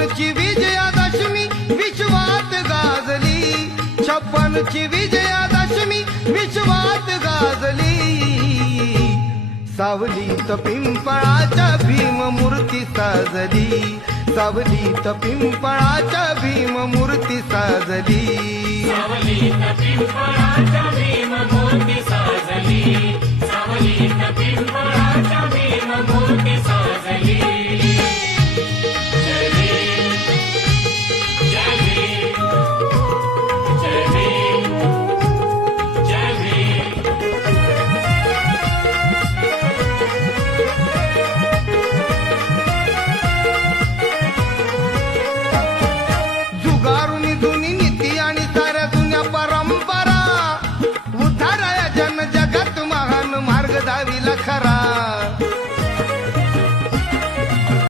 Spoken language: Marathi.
छप्पनची विजयादशमी विश्वात गाजली, छप्पनची विजयादशमी विश्वात गाजली. सावलीत पिंपळाच्या भीममूर्ती साजली, सावलीत पिंपळाच्या भीममूर्ती साजली. सावलीत पिंपळाच्या भीममूर्ती साजली, सावलीत पिंपळाच्या